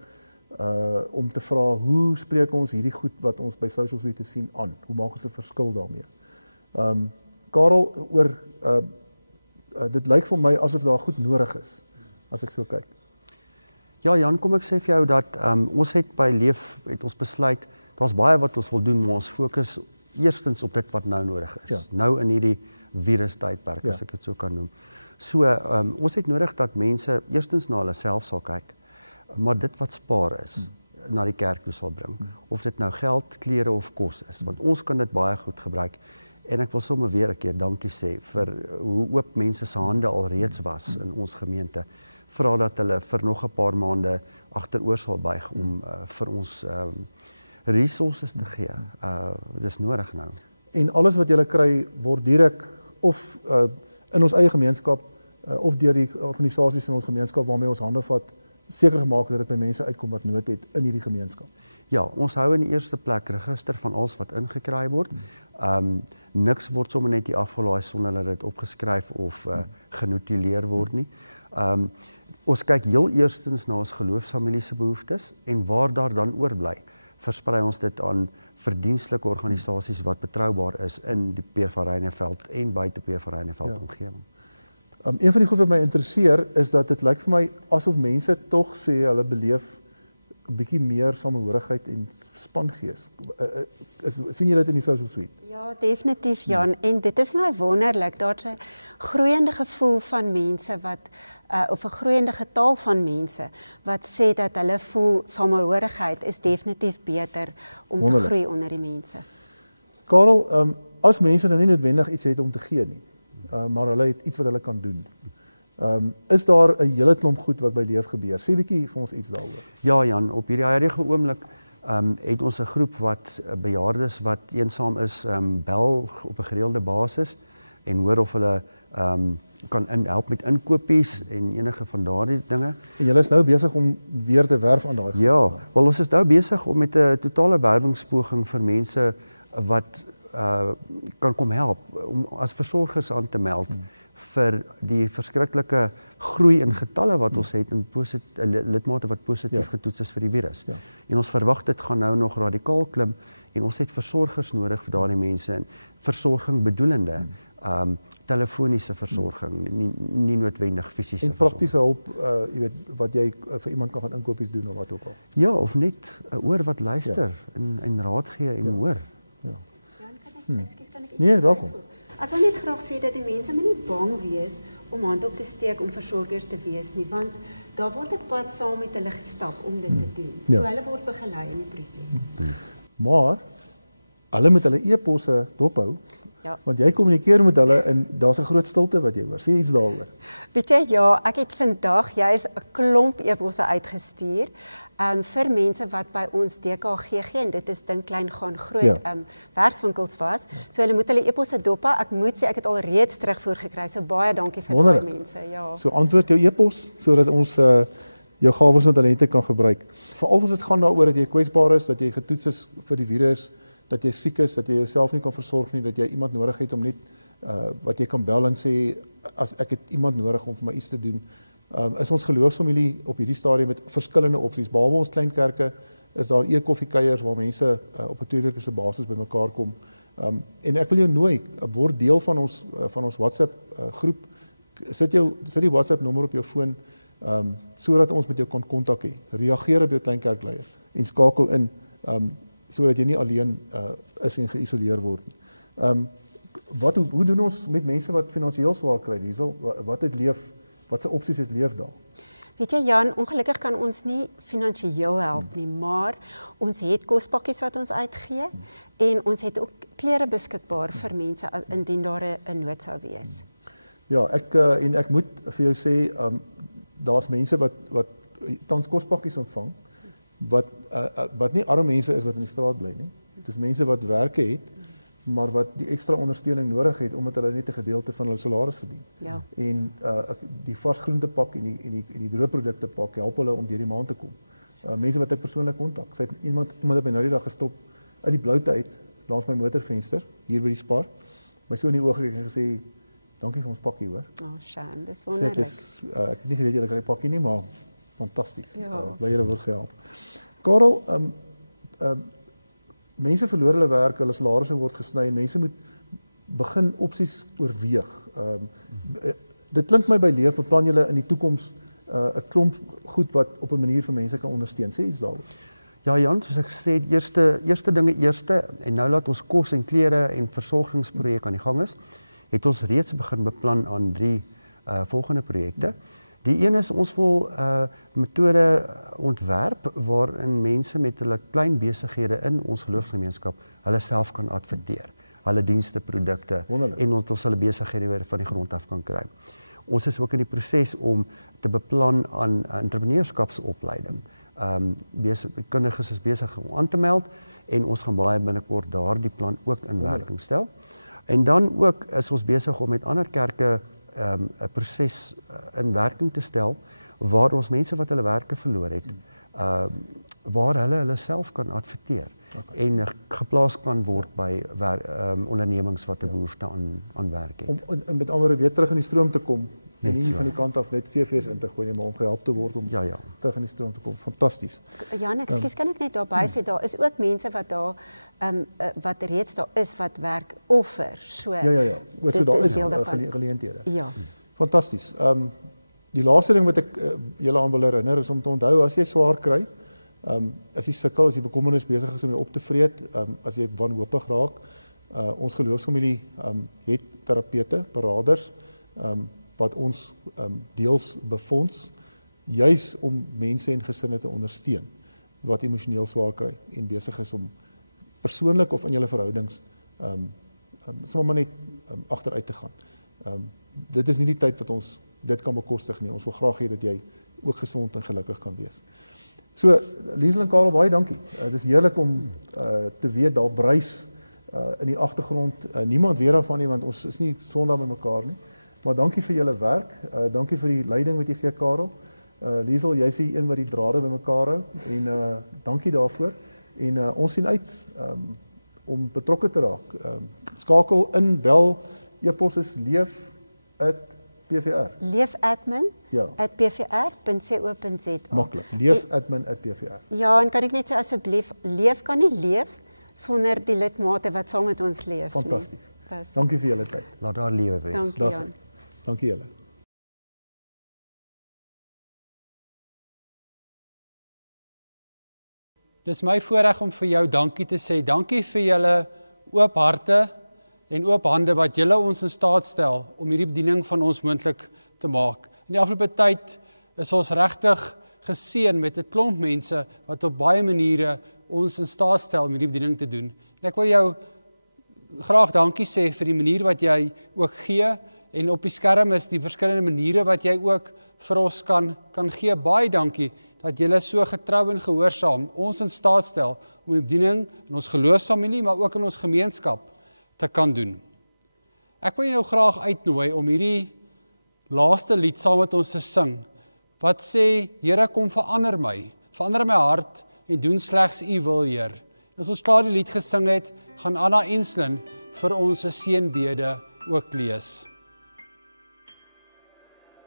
om te vra hoe spreek ons hierdie goed wat ons by social media sien aan? Hoe maak ons 'n verskil daarmee? Karel, oor dit lyk vir my asof daar goed nodig is as ek so kyk. Ja, Jan, kom ek sê vir jou dat ons het by Leef het ons besluit, daar's baie wat ons wil doen, maar ons fokus eerstens op dit wat nou nodig is. Nou in hierdie virustydperk, as ek dit so kan noem. So, ons het nodig dat mense eerstens na hulle self sal kyk, maar dit wat spaar is, na die kerk toe sal bring. Of dit nou geld, klere of kos is, want ons kan dit baie goed gebruik. En ek wil sommer weer 'n keer dankie sê vir hoe oop mense se hande al reeds was in ons gemeente. Vra dat hulle vir nog 'n paar maande agteroor sal buig om vir ons resources te gee. Dis nodig nou. En alles wat julle kry word direk of in ons eie gemeenskap of deur die organisasies in ons gemeenskap waarmee ons hande vat, seker gemaak dat dit by mense uitkom wat nood het in hierdie gemeenskap. Ja, ons hou in die eerste plek register van alles wat ingekry word. Niks word sommer net hier afgelaai sonder dat dit opgeskryf of genotuleer word nie. Ons kyk heel eerstens na ons geloofsfamilie se behoeftes en waar daar dan oorbly, versprei ons dit aan verdienstelike organisasies wat betroubaar is in die Peer van Reineveld en buite Peer van Reineveld omgewing. Een van die goed wat my interesseer is dat dit lyk vir my asof mense tog sê hulle beleef 'n bietjie meer samehorigheid en spangees. Sien jy dit in die social suite? Ja, definitief Jan, en dit is my wonderlik, daar's 'n groeiende gevoel van mense wat of 'n groeiende getal van mense wat sê dat hulle voel samehorigheid is definitief beter om te groei onder die mense. Karel, as mense nou nie noodwendig iets het om te gee nie, maar hulle het iets wat hulle kan doen. Is daar 'n hele klomp goed wat by Leef gebeur? Sê bietjie vir ons iets daaroor. Ja Jan, op hierdie huidige oomblik het ons 'n groep wat bejaardes wat eensaam is, bel op 'n gereelde basis en hoor of hulle kan help met inkopies en enige van daardie dinge. En julle is nou besig om weer te werf aan daai groep. Ja, wel ons is nou besig om met 'n totale werwingspoging vir mense wat kan kom help om as versorgers aan te meld vir die verskriklike groei in getalle wat ons het in lidmate wat positief getoets is vir die virus. En ons verwag dit gaan nou nog radikaal klim en ons het versorgers nodig vir daardie mense en versorging bedoelende telefoniese versorging, nie noodwendig fisiese en praktiese hulp, jy weet, wat jy vir iemand kan gaan inkopies doen of wat ook al. Ja, of net 'n oor wat luister en raad gee en hoor. Ekskuus, kan ek iets Nee, welkom. Ek wil net graag sê dat die mense moet nie bang wees om hand op te steek om versorgers te wees nie, want daar word 'n pad saam met hulle gestap om dit te doen. So hulle word begelei in die proses. Maar hulle moet hulle e-posse dophou. Ja. Want jy kommunikeer met hulle en daar's 'n groot stilte wat jy hoor. Sê iets daaroor. Weet jy, ja, ek het vandag juis 'n klomp e-posse uitgestuur vir mense wat by ons DKGG en dit is dink klein gaan groot werkswinkels was. So hulle moet hulle e-posse dophou. Ek moet sê ek het al reeds terugvoer gekry. So baie dankie vir daai mense. Ja. So antwoord jou e-pos sodat ons jou gawes en talente kan gebruik. Veral as dit gaan daaroor dat jy kwesbaar is, dat jy getoets is vir die virus, dat jy siek is, dat jy jouself nie kan versorg nie, dat jy iemand nodig het om net wat jy kan bel en sê as ek het iemand nodig om vir my iets te doen. Is ons geloofsfamilie op hierdie stadium met verskillende opsies. Behalwe ons klein kerke is daar e-koffiekuiers waar mense op 'n 2-weeklikse basis bymekaar kom. En ek wil jou nooi, word deel van ons WhatsApp groep. Sit die WhatsApp nommer op jou foon sodat ons met jou kan kontak hê. Reageer op jou kleinkerkleier en skakel in sodat jy nie alleen is en geïsoleer word nie. Hoe doen ons met mense wat finansiëel swaar kry? Wat se opsies het leef daar? Weet jy Jan, ongelukkig kan ons nie finansiëel help nie, maar ons het kospakkies wat ons uitgee en ons het ook klere beskikbaar vir mense indien daar 'n nood sou wees. Ja, ek moet vir jou sê, daar's mense wat tans kospakkies ontvang wat nie arme mense is wat in die straat bly nie. Dis mense wat werke het, maar wat die ekstra ondersteuning nodig het omdat hulle net 'n gedeelte van hulle salaris verdien. Ja. En die vars groentepak en die droëprodukte pak help hulle om deur die maand te kom. Mense wat ek persoonlik kontak. Sy het iemand het my nou die dag gestop uit die bloute uit langs my motorvenster hier by die Spar. My so in die oë gekyk en gesê dankie vir ons pakkie hoor. Shan, dis wonderlik. Ek het nie geweet julle kry 'n pakkie nie, maar fantasties. Ja. By julle word gehelp. Karel, mense verloor hulle werk, hulle salarisse word gesny en mense moet begin opsies oorweeg. Dit klink my by leef, beplan julle in die toekoms 'n klomp goed wat op 'n manier vir mense kan ondersteun. Sê iets daaroor. Ja Jan, soos ek gesê het, eerste dinge eerste en nou laat ons kos en klere en versorgingsprojek aan die gang is, het ons reeds begin beplan aan 3 volgende projekte. Die een is ons wil metode ontwerp waarin mense met hulle klein besighede in ons geloofsgemeenskap hulle self kan adverteer, hulle dienste, produkte en ons hulle besighede weer van die grond af kan kry. Ons is ook in die proses om te beplan aan entrepreneurskapsopleiding. Kundiges is besig om aan te meld en ons gaan baie binnekort daardie plan ook in werking stel. En dan ook is ons besig om met ander kerke 'n proses in werking te stel waar ons mense wat hulle werke verloor het, waar hulle self kan adverteer en geplaas kan word by ondernemings wat 'n behoefte aan werk het. Om met ander weer terug in die stroom te kom en nie van die kant af net CV's in te gooi nie, maar om gehelp te word om terug in die stroom te kom. Fantasties. Jan, ekskuus, kan ek net daarby sê, daar is ook mense wat daar wat reeds daar is wat werk offer. So Ja. So daar is geleenthede. Ja. Fantasties. Die laaste ding wat ek julle aan wil herinner is om te onthou as jy swaar kry, as jy sukkel, as jy bekommernis besig is om jou op te vreet, as jy wanhoopig raak, ons geloofsfamilie het terapeute, beraders, wat ons deels befonds, juis om mense en gesinne te ondersteun wat emosioneel swaar kry en besig is om persoonlik of in julle verhoudings sommer net agteruit te gaan. Dit is nie die tyd wat ons dit kan bekostig nie. Ons wil graag hê dat jy ook gesond en gelukkig kan wees. So, Liesel en Karel, baie dankie. Dit is heerlik om te weet daar bruis in die agtergrond. Niemand weet daarvan nie, want ons is nie Sondag by mekaar nie. Maar dankie vir julle werk. Dankie vir die leiding wat jy gee, Karel. Liesel, jy is die een wat die drade by mekaar hou en dankie daarvoor. En ons sien uit om betrokke te raak. Skakel in, bel, e-pos is leef@pvr. Leefadmin @pvr.co.za. Maklik. Leefadmin@pvr. Ja, en kan ek net sê asseblief, leef kan nie leef sonder die lidmate wat saam met ons leef. Fantasties. Dankie vir julle tyd. Laat daar lewe wees. Dankie Jan. Dankie julle. Dis my voorreg om vir jou dankie te sê. Dankie vir julle oop harte en oop hande wat julle ons in staat stel om hierdie bediening van ons moontlik te maak. In die afgelope tyd is ons regtig geseën met 'n klomp mense wat op baie maniere ons in staat stel om hierdie bediening te doen. En ek wil jou graag dankie sê vir die manier wat jy ook gee, en op die skerm is die verskillende maniere wat jy ook vir ons kan gee. Baie dankie dat julle so getrou en gehoorsaam ons in staat stel om die bediening in ons geloofsfamilie, maar ook in ons gemeenskap te kan doen. Ek wil jou graag uitnooi om hierdie laaste lied saam met ons te sing, wat sê, Here, kom verander my hart en doen slegs U wil, Heer. En as ons klaar die lied gesing het, gaan Anna Enslin vir ons 'n seënbede ook lees.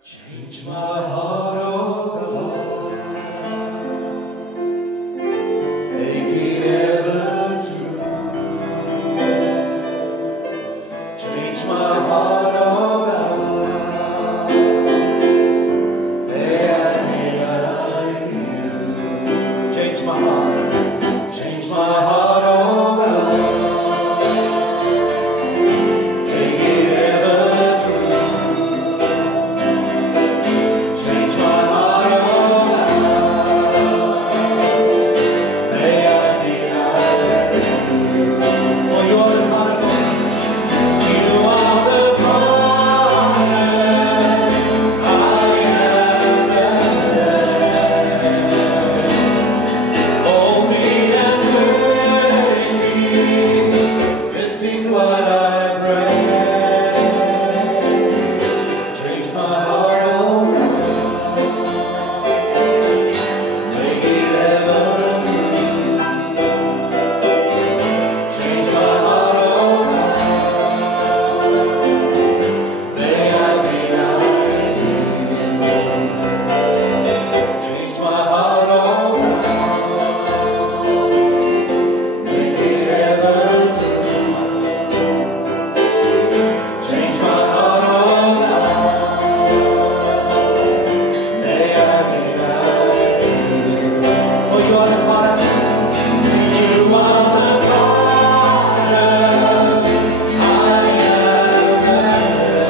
Change my heart, oh God, make it ever true. Change my heart, oh God, may I be like you. Change my heart, oh God, make it ever true. Change my heart, oh God, may I be like you. For you are the potter, Lord. You are the potter, I am the clay. Mold me and make me. This is what I pray. Change my heart, oh God, make it ever true. Change my heart, oh God, may I be like you. Change my heart, oh God, make it ever true. Change my heart, oh God, may I be like you. For you are the potter, you are the potter, I am the clay.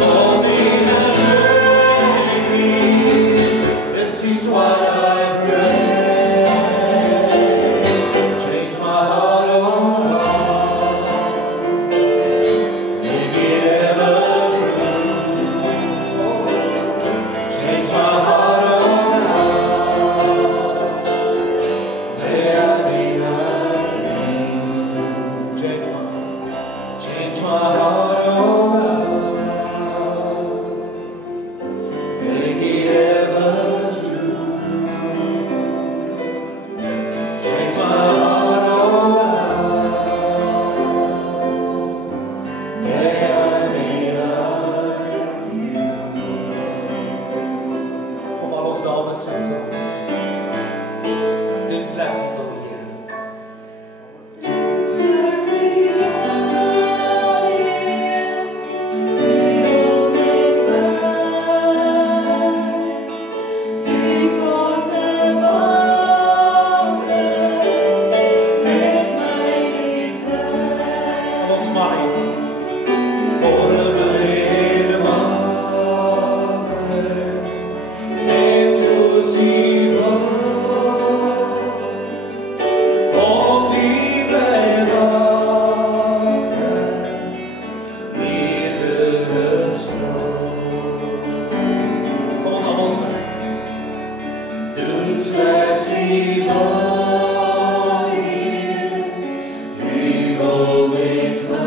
Mold me and make me. This is what I pray. Change my heart, oh God, make it ever true. Change my heart, oh God, may I be like you. Change my heart, oh God, make it ever true. Change my heart, oh God, may I be like you. Kom al ons dames sing vir ons. Doen slegs U wil, Heer. Doen slegs U wil, Heer. U wil met my. U potte bakke, met my klein. Ons manne vir ons. Vorm my en maak my, net soos U wil. Op U bly wag, nederig staan. Kom ons almal sing. Doen slegs U wil, Heer. U wil met my.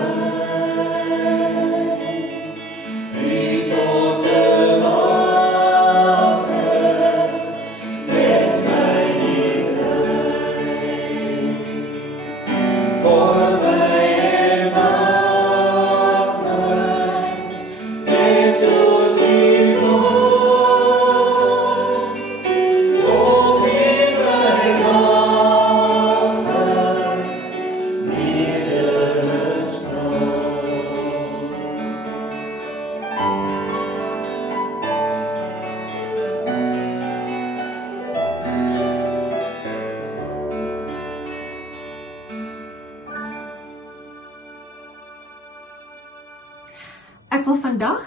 Ek wil vandag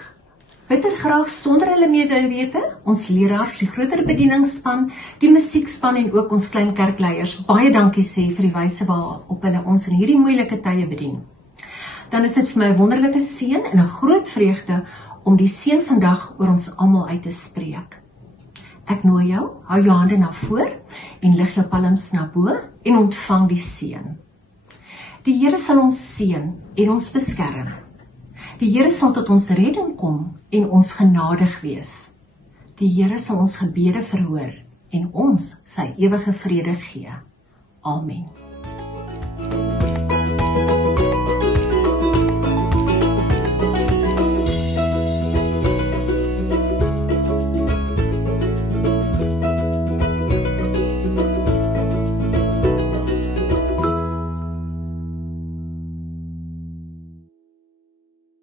bitter graag sonder hulle medewete, ons leraars, die groter bedieningsspan, die musiekspan en ook ons klein kerkleiers baie dankie sê vir die wyse waarop hulle ons in hierdie moeilike tye bedien. Dan is dit vir my 'n wonderlike seën en 'n groot vreugde om die seën vandag oor ons almal uit te spreek. Ek nooi jou, hou jou hande na voor en lig jou palms na bo en ontvang die seën. Die Here sal ons seën en ons beskerm. Die Here sal tot ons redding kom en ons genadig wees. Die Here sal ons gebede verhoor en ons sy ewige vrede gee. Amen.